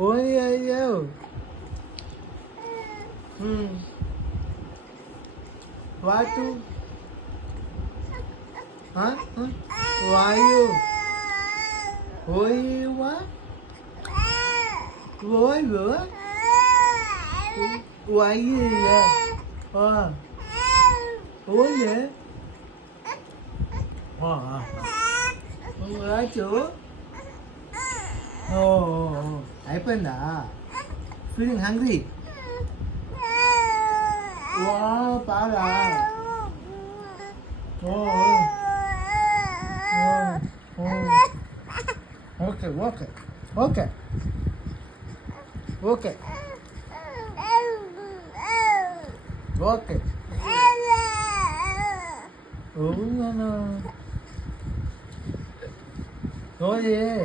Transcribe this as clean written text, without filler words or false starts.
ఓయో. వాటు వాయు ఓయవా ఓయో వాయే ఓయే వాచు అయిపోయిందా ఫీలింగ్ హంగ్రీ వా బాగా okay okay okay okay okay ఓ